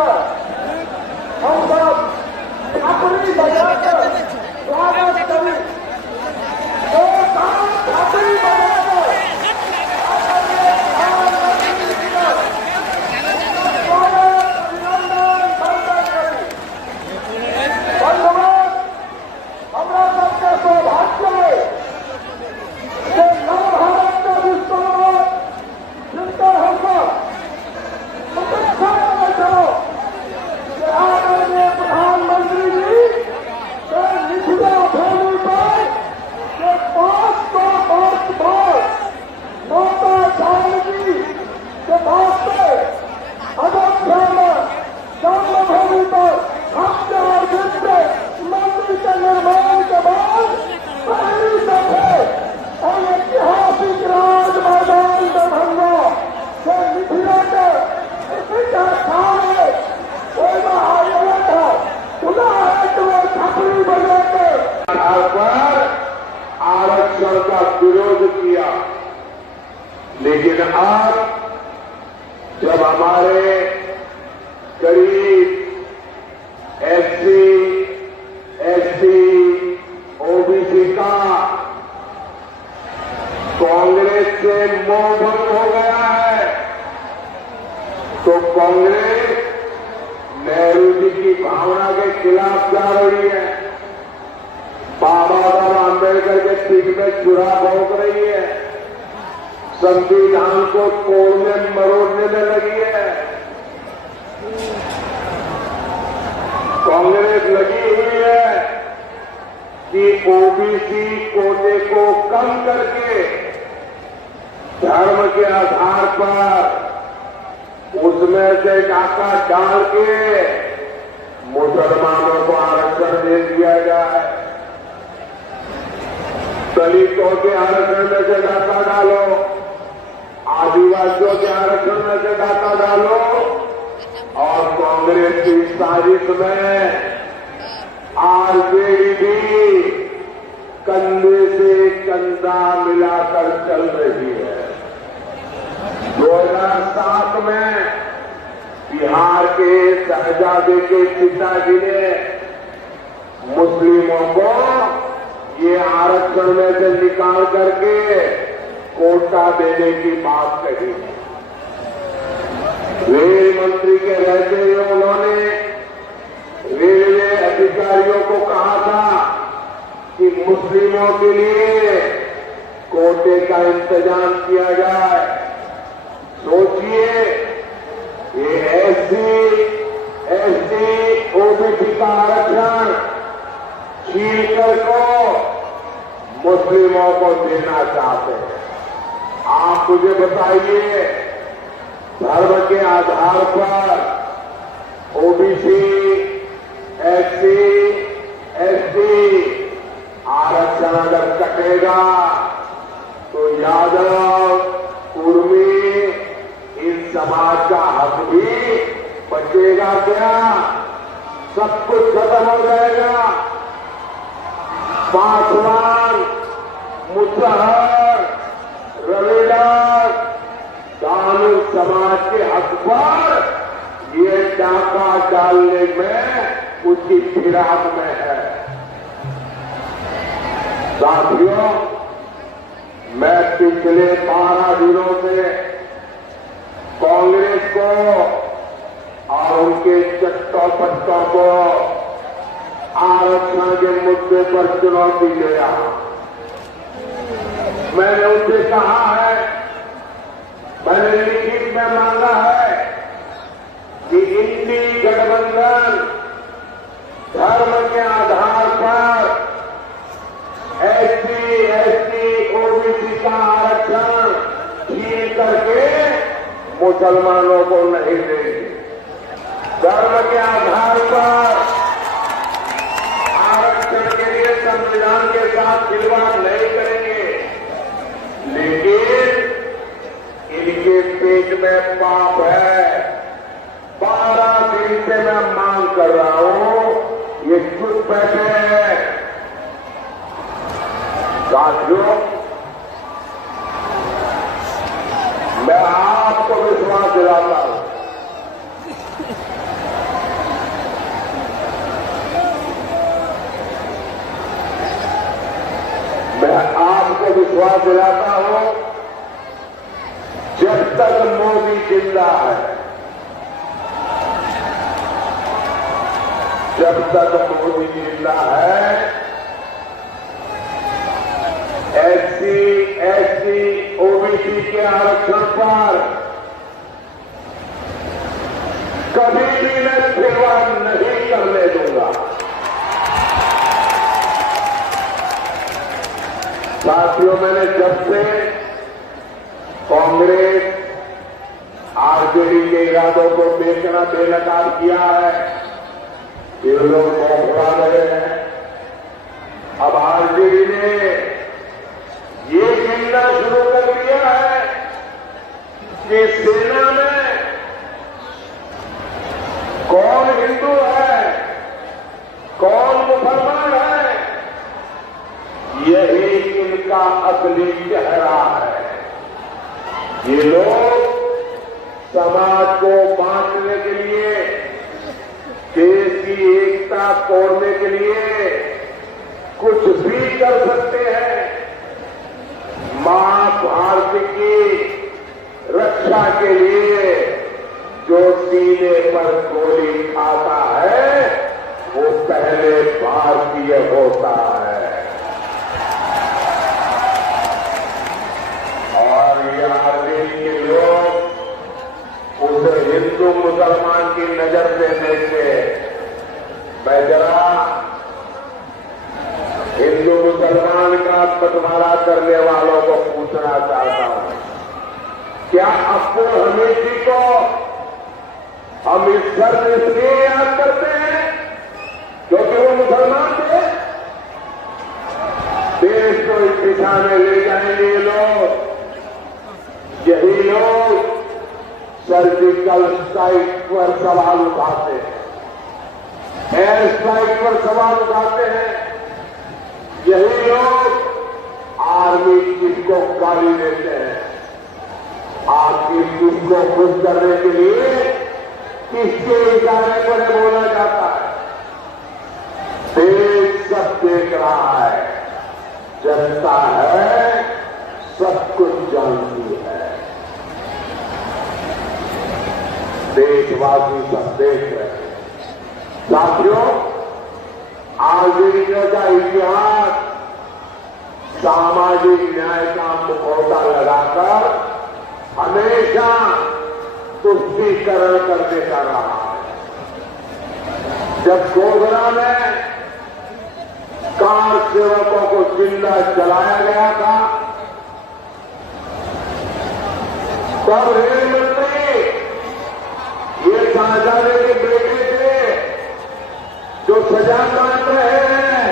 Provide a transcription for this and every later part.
मिलकर हम सब छापरी बजाकर स्वागत करें। तो छापरी बजाकर आरक्षण का विरोध किया, लेकिन आज जब हमारे गरीब एससी, एसटी, ओबीसी का कांग्रेस से मोह भंग हो गया है, तो कांग्रेस नेहरू जी की भावना के खिलाफ जा रही है। बाबा साहब आंबेडकर के पीठ में चुरा भोंक रही है, संविधान को तोड़ने मरोड़ने में लगी है। कांग्रेस लगी हुई है कि ओबीसी कोटे को कम करके धर्म के आधार पर उसमें से डाका डाल के मुसलमानों को आरक्षण दे दिया जाए। दलितों के आरक्षण में से डाका डालो, आदिवासियों के आरक्षण में से डाका डालो, और कांग्रेस की साजिश में आरजेडी भी कंधे से कंधा मिलाकर चल रही है। 2007 में बिहार के शहजादे के पिताजी ने मुस्लिमों को ये आरक्षण में से निकाल करके कोटा देने की बात कही। रेल मंत्री के रहते हुए उन्होंने रेलवे अधिकारियों को कहा था कि मुस्लिमों के लिए कोटे का इंतजाम किया जाए। सोचिए, ये एससी, एसटी, ओबीसी का आरक्षण छीनकर को मुस्लिमों को देना चाहते हैं। आप मुझे बताइए, धर्म के आधार पर ओबीसी, एससी, एसटी आरक्षण अगर कटेगा तो यादव, कुर्मी, इस समाज का हक भी बचेगा क्या? सब कुछ खत्म हो जाएगा। पासवान, मुसहर, रविदास, दानव समाज के हक पर ये डाका डालने में उसकी फिराक में है। साथियों, मैं पिछले 12 दिनों से कांग्रेस को और उनके चट्टोपट्टों को आरक्षण के मुद्दे पर चुनौती दे रहा हूं। मैंने उनसे कहा है, मैंने लिखित में मांगा है कि इंडी गठबंधन धर्म के आधार पर एससी, एसटी, ओबीसी का आरक्षण छीन करके मुसलमानों को नहीं देंगे। धर्म के आधार पर आरक्षण के लिए संविधान के साथ खिलवाड़ नहीं करेंगे, लेकिन इनके पेट में पाप है। 12 दिन से मैं मांग कर रहा हूं, ये चुप बैठे हैं। साथियों, मैं आपको विश्वास दिलाता हूं विश्वास दिलाता हूं, जब तक मोदी जिंदा है, जब तक मोदी जिंदा है, एससी, एसटी, ओबीसी के आरक्षण पर कभी भी मैं सेवा नहीं करने दूंगा। साथियों, मैंने जब से कांग्रेस आरजेडी के इरादों को देखना बेनकाब किया है, ये लोग बौखला रहे हैं। अब आरजेडी ने ये गिनना शुरू कर दिया है कि सेना में कौन हिंदू है, कौन मुसलमान है, यही इनका असली चेहरा है। ये लोग समाज को बांटने के लिए, देश की एकता तोड़ने के लिए कुछ भी कर सकते हैं। मां भारती की रक्षा के लिए जो सीने पर गोली खाता है, वो पहले भारतीय होता है। और ये आरजेडी के लोग उसे हिंदू मुसलमान की नजर से देखे। मैं जरा हिंदू मुसलमान का बंटवारा करने वालों को पूछना चाहता हूं, क्या अब्दुल हमीद जी को हम इस शर्त इसलिए याद करते हैं क्योंकि वो मुसलमान थे? देश को इस दिशा में ले जाएंगे ये लोग। यही लोग सर्जिकल स्ट्राइक पर सवाल उठाते हैं, एयर स्ट्राइक पर सवाल उठाते हैं। यही लोग आर्मी चीफ को गाली देते हैं। आर्मी चीफ को खुश करने के लिए किसके इशारे पर बोला जाता है? देश सब देख रहा है, जनता है, सब कुछ जानती है, देशवासी सब देख रहे हैं। साथियों, आरजेडी का इतिहास सामाजिक न्याय का मुखौटा लगाकर हमेशा तुष्टीकरण करने का रहा है। जब गोधरा में कार सेवकों को जिंदा जलाया गया था, तब रेल मंत्री ये शाहजहां के बेटे थे जो सजा काट रहे हैं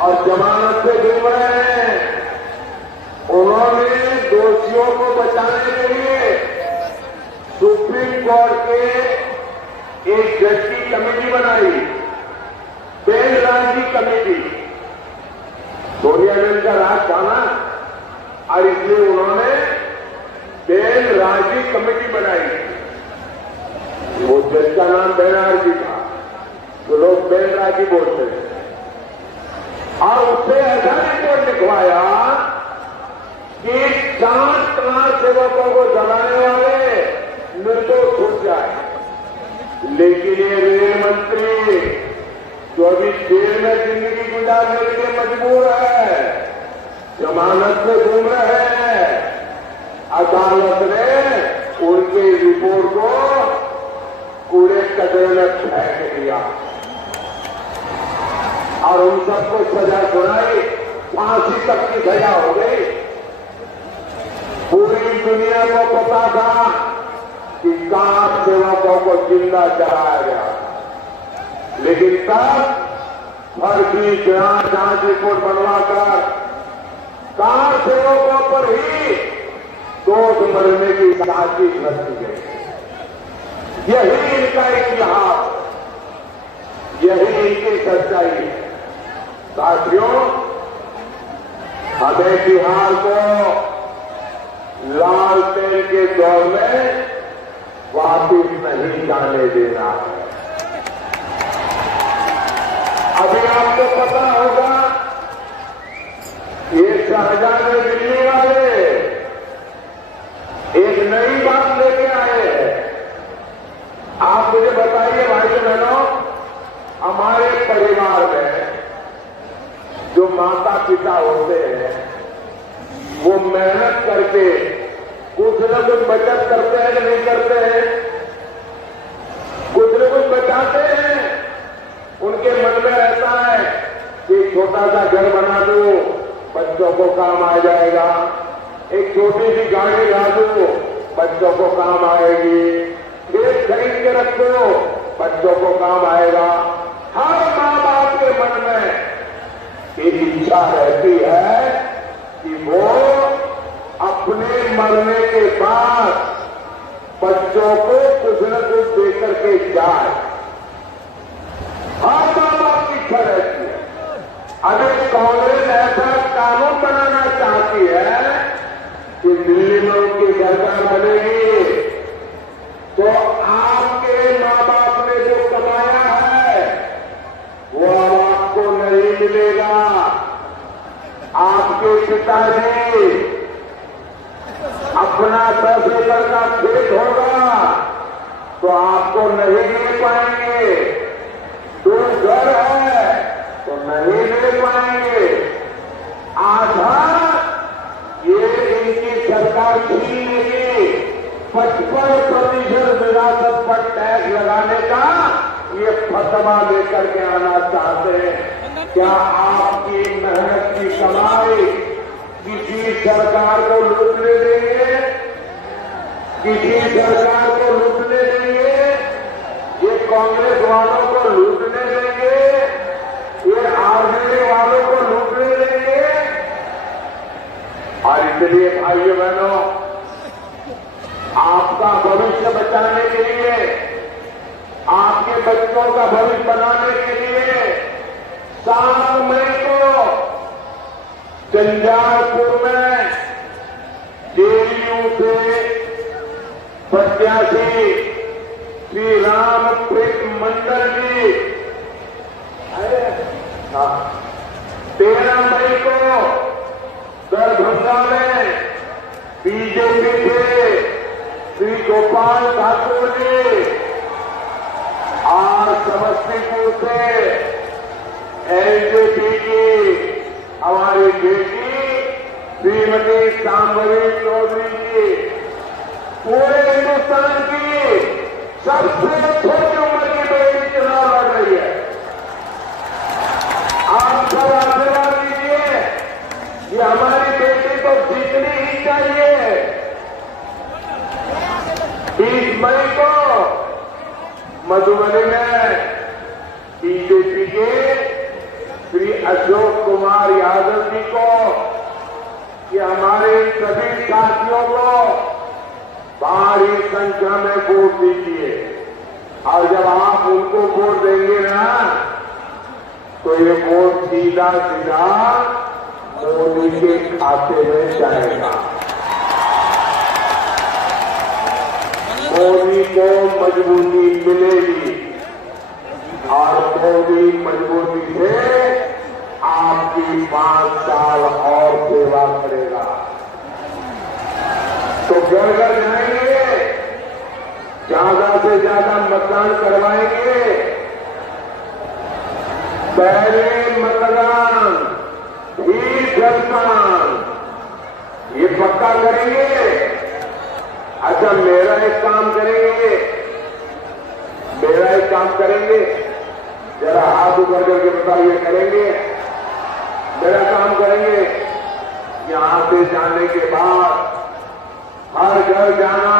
और जमानत से घूम रहे हैं, उन्होंने दोषियों को बचाने के लिए सुप्रीम कोर्ट के एक जज की कमेटी बनाई, बेलराजी कमेटी। सोनिया गांधी का राज था ना, और इसलिए उन्होंने बेलराजी कमेटी बनाई। वो जज का नाम बेनर्जी था, तो लोग बेलराजी बोलते हैं। और उससे ऐसा रिपोर्ट लिखवाया कि 4 कार सेवकों को जलाने वाले निर्दोष छूट जाए। लेकिन ये रेल मंत्री जो अभी जेल में जिंदगी गुजारने के लिए मजबूर है, जमानत से घूम रहे हैं, अदालत ने उनकी रिपोर्ट को कूड़े कचरे में फेंक दिया और उन सबको सजा सुनाई, फांसी तक की सजा हो गई। पूरी दुनिया को पता था कि कार सेवकों को जिंदा जलाया गया, लेकिन तब फर्जी जांच रिपोर्ट बनवाकर कार सेवकों पर ही दोष मरने की साजिश रची गई। यही इनका इतिहास, यही इनकी सच्चाई है। साथियों, हमें बिहार को लाल तेल के दौर में वापिस नहीं जाने देना है। अभी आपको पता होगा ये शाहजहां में दिल्ली वाले एक नई बात लेके आए हैं। आप मुझे बताइए भाई बहनों, हमारे परिवार में जो माता पिता होते हैं वो मेहनत करके कुछ न कुछ बचत करते हैं कि नहीं करते हैं? कुछ न कुछ बचाते हैं। उनके मन में रहता है कि छोटा सा घर बना दो, बच्चों को काम आ जाएगा। एक छोटी सी गाड़ी ला दो, बच्चों को काम आएगी। खेत खरीद के रखो, बच्चों को काम आएगा। हर माँ बाप के मन में एक इच्छा रहती है कि वो अपने मरने के बाद बच्चों को कुछ न कुछ देकर के जाए। हर माँ बाप की इच्छा रहती है। अगर कांग्रेस ऐसा कानून बनाना चाहती है कि दिल्ली में उनकी सरकार बनेगी, तो आपके माँ बाप ने जो कमाया है वो अब आपको नहीं मिलेगा। आपके पिताजी अपना 10 एकड़ का खेत होगा तो आपको नहीं ले पाएंगे। 2 घर है तो नहीं ले पाएंगे। आधा ये इनकी सरकार छीन लेगी। 55% विरासत पर टैक्स लगाने का ये फतवा लेकर के आना चाहते हैं। क्या आपकी मेहनत की कमाई किसी सरकार को लूटने देंगे? किसी सरकार को लूटने देंगे? ये कांग्रेस वालों को लूटने देंगे? ये आरजेडी वालों को लूटने देंगे? और इसलिए भाइयों बहनों, आपका भविष्य बचाने के लिए, आपके बच्चों का भविष्य बनाने के लिए 7 मई को झंझारपुर में जेडीयू से प्रत्याशी श्री रामप्रीत मंडल जी 13 मई को दरभंगा में बीजेपी से श्री गोपाल ठाकुर जी और समस्तीपुर से एलजेपी की हमारी बेटी श्रीमती शांभवी चौधरी जी पूरे हिंदुस्तान की सबसे छोटी उम्र की बेटी चुनाव लड़ रही है। आप सब आशीर्वाद दीजिए कि हमारी बेटी तो जीतनी ही चाहिए। 20 मई को मधुबनी में बीजेपी के श्री अशोक कुमार यादव जी को कि हमारे सभी साथियों को भारी संख्या में वोट दीजिए। और जब आप उनको वोट देंगे ना तो ये वोट सीधा सीधा मोदी के खाते में जाएगा। मोदी को मजबूती मिलेगी और मोदी मजबूती से आपकी 5 साल और सेवा करेगा। तो घर घर जाएंगे, ज्यादा से ज्यादा मतदान करवाएंगे। पहले मतदान ही जनदान, ये पक्का करेंगे। अच्छा, मेरा एक काम करेंगे, जरा हाथ ऊपर करके बताइए, करेंगे? मेरा काम करेंगे। यहां से जाने के बाद हर घर जाना,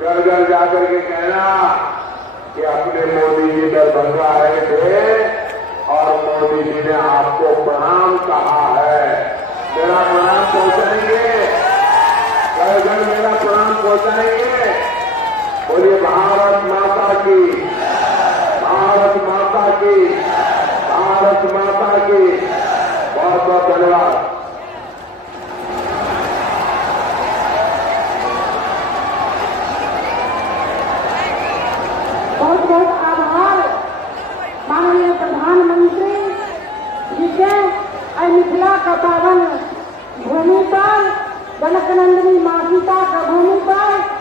घर घर जाकर के कहना कि अपने मोदी जी दरभंगा आए थे और मोदी जी ने आपको प्रणाम कहा है। मेरा प्रणाम पहुंचाएंगे, घर घर मेरा प्रणाम पहुंचाएंगे। बोलिए भारत माता की, भारत माता की, भारत माता की। बहुत बहुत धन्यवाद। बहुत बहुत आभार माननीय प्रधानमंत्री जी के। मिथिला का पावन जनक नंदिनी माँ सीता का भूमि पर